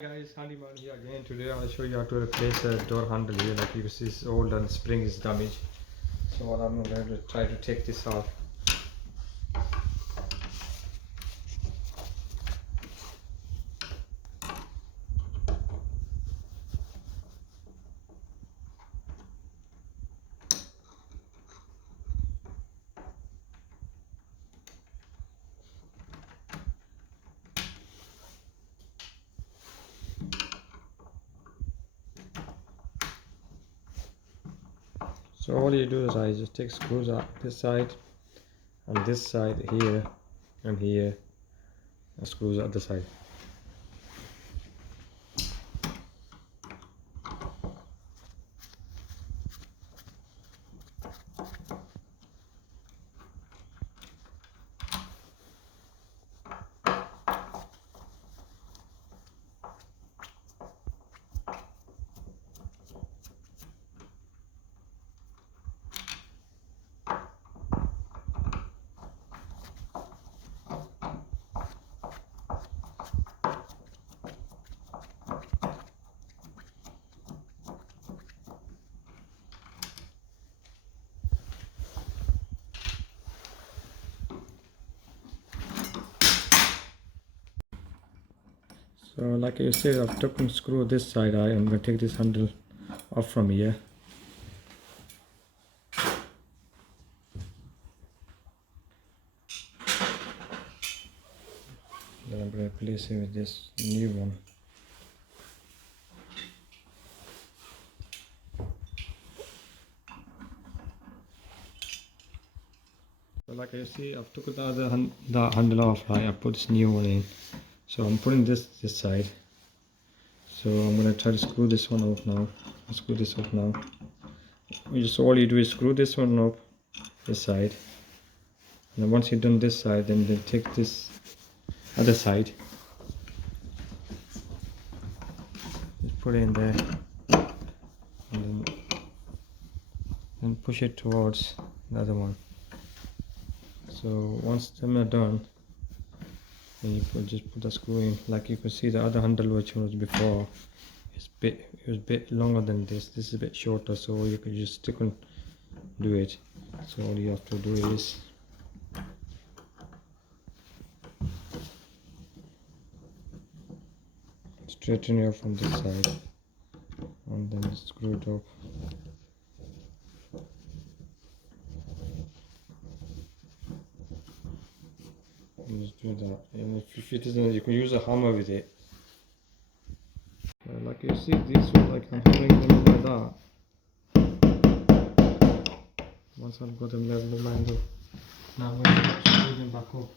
Guys, Handyman here again. Today I'll show you how to replace the door handle here. Like you can see, it's old and the spring is damaged. So what I'm going to try to take this off. So all you do is I just take screws out this side and this side here and here, and screws out the side. So like you said, I've taken screw this side. I am going to take this handle off from here. Then I'm going to replace it with this new one. So like you see, I've took the other the handle off. Right, I put this new one in. So I'm putting this side. So I'm going to try to screw this one off now. I'll screw this off now. All you do is screw this one up this side. And then once you've done this side, then take this other side. Just put it in there. And then push it towards the other one. So once them are done, then you just put the screw in. Like you can see, the other handle which was before it was a bit longer than this. This is a bit shorter, so you can just stick and do it. So all you have to do is straighten it from this side and then screw it up. Just do that, and if it isn't, you can use a hammer with it. Like you see, these one, like I'm hammering them like that. Once I've got them level lined up, now I'm going to screw them back up.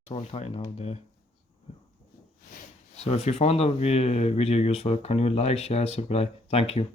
It's all tight now there. So if you found the video useful, can you like, share, subscribe? Thank you.